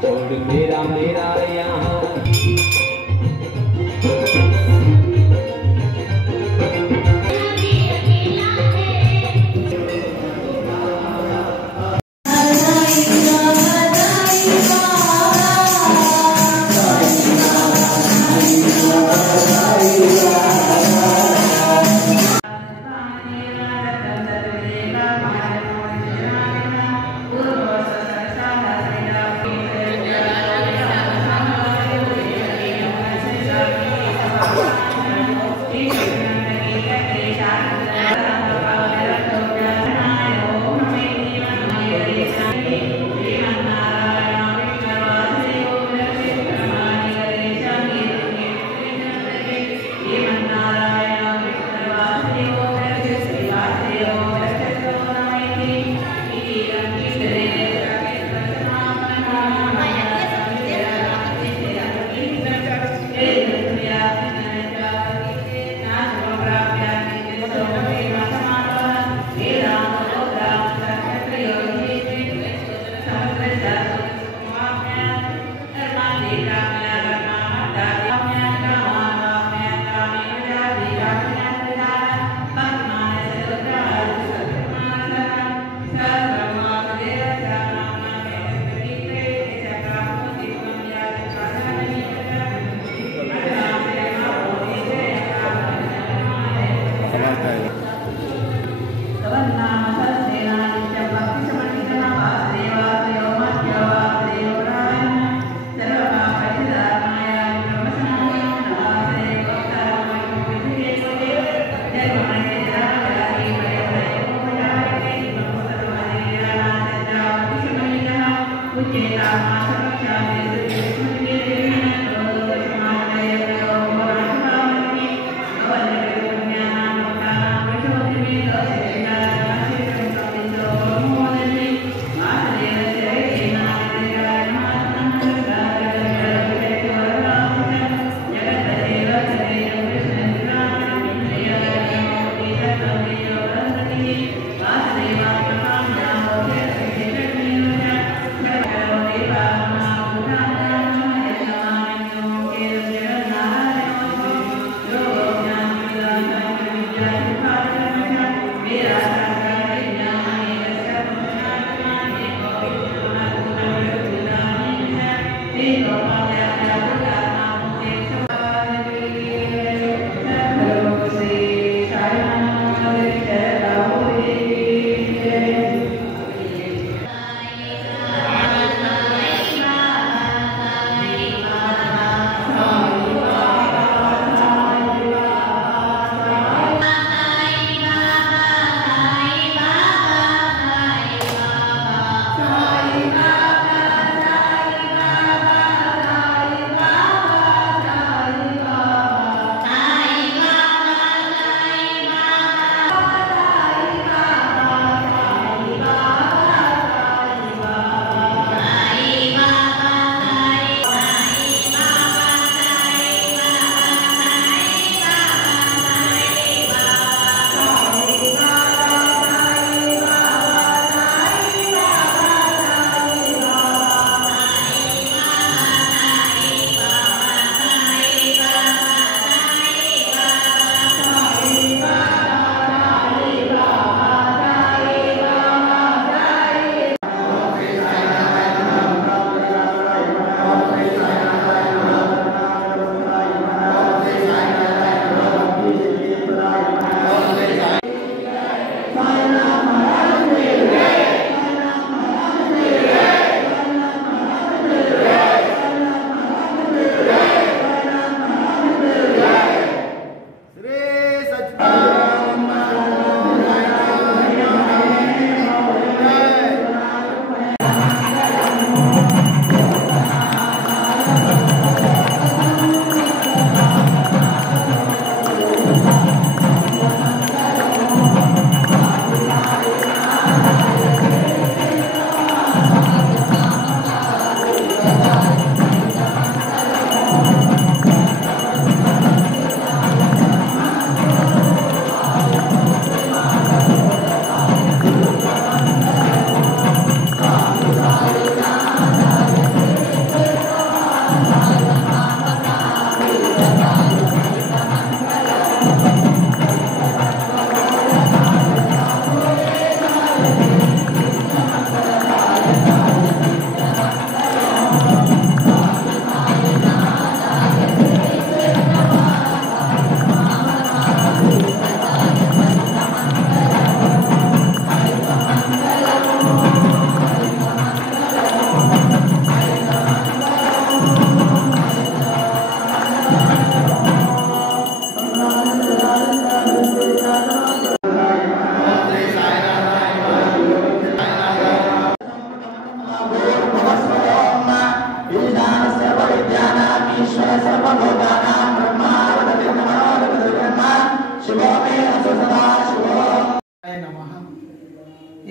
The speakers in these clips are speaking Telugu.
छोड़ मेरा मेरा यहाँ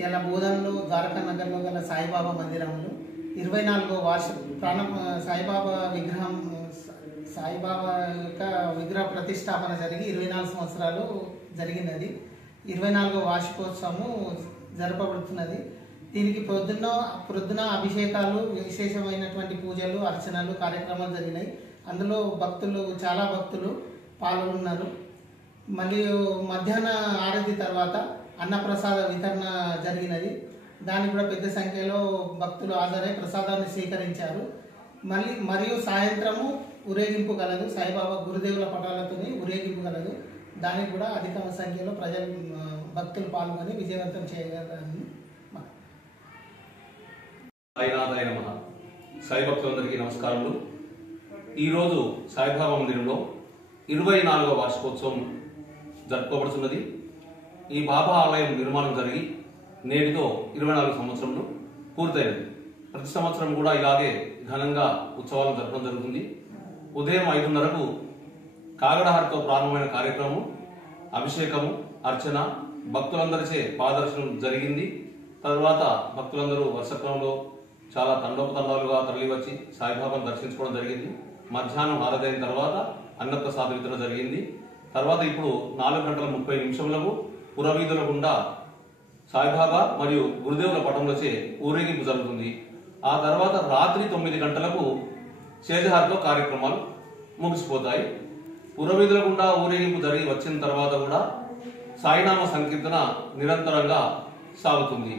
ఇలా బోధనలో ద్వారకా నగర్లో గల సాయిబాబా మందిరంలో 24వ వార్షిక సాయిబాబా విగ్రహం సాయిబాబా యొక్క విగ్రహ ప్రతిష్టాపన జరిగి 24 సంవత్సరాలు జరిగినది. 24వ వార్షికోత్సవము జరపబడుతున్నది. దీనికి ప్రొద్దున అభిషేకాలు, విశేషమైనటువంటి పూజలు, అర్చనలు, కార్యక్రమాలు జరిగినాయి. అందులో చాలా భక్తులు పాల్గొన్నారు. మరియు మధ్యాహ్న ఆరతి తర్వాత అన్నప్రసాద వితరణ జరిగినది. దానికి కూడా పెద్ద సంఖ్యలో భక్తులు హాజరై ప్రసాదాన్ని స్వీకరించారు. మరియు సాయంత్రము ఊరేగింపు కలదు. సాయిబాబా గురుదేవుల పటాలతో ఊరేగింపు కలదు. దానికి కూడా అధిక సంఖ్యలో భక్తులు పాల్గొని విజయవంతం చేయగలరని. సాయినాథాయ నమః. సాయి భక్తులందరికీ నమస్కారములు. ఈరోజు సాయిబాబా మందిరంలో 24వ వార్షికోత్సవం జరుపుకోబడుతున్నది. ఈ బాబా ఆలయం నిర్మాణం జరిగి నేటితో 24 సంవత్సరములు పూర్తయినది. ప్రతి సంవత్సరం కూడా ఇలాగే ఘనంగా ఉత్సవాలను జరపడం జరుగుతుంది. ఉదయం 5:30కు కాగడహారతో ప్రారంభమైన కార్యక్రమం, అభిషేకము, అర్చన, భక్తులందరిచే పాదర్శనం జరిగింది. తరువాత భక్తులందరూ వరుసక్రమంలో చాలా తండోపతండాలుగా తరలివచ్చి సాయిబాబాను దర్శించుకోవడం జరిగింది. మధ్యాహ్నం ఆరదైన తర్వాత అన్నప్రసాద వితరణ జరిగింది. తర్వాత ఇప్పుడు 4:30 పురవీధుల గుండా సాయిబాబా మరియు గురుదేవుల పటంలోచే ఊరేగింపు జరుగుతుంది. ఆ తర్వాత రాత్రి 9 గంటలకు సేజహార్లో కార్యక్రమాలు ముగిసిపోతాయి. పురవీధుల గుండా ఊరేగింపు జరిగి వచ్చిన తర్వాత కూడా సాయినామ సంకీర్తన నిరంతరంగా సాగుతుంది.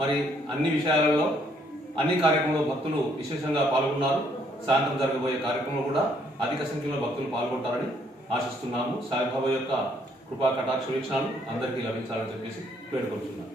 మరి అన్ని విషయాలలో అన్ని కార్యక్రమంలో భక్తులు విశేషంగా పాల్గొన్నారు. సాయంత్రం జరగబోయే కార్యక్రమంలో కూడా అధిక సంఖ్యలో భక్తులు పాల్గొంటారని ఆశిస్తున్నాము. సాయిబాబా యొక్క కృపా కటాక్ష వీక్షణాలు అందరికీ లభించాలని చెప్పేసి వేడుకొంటున్నాను.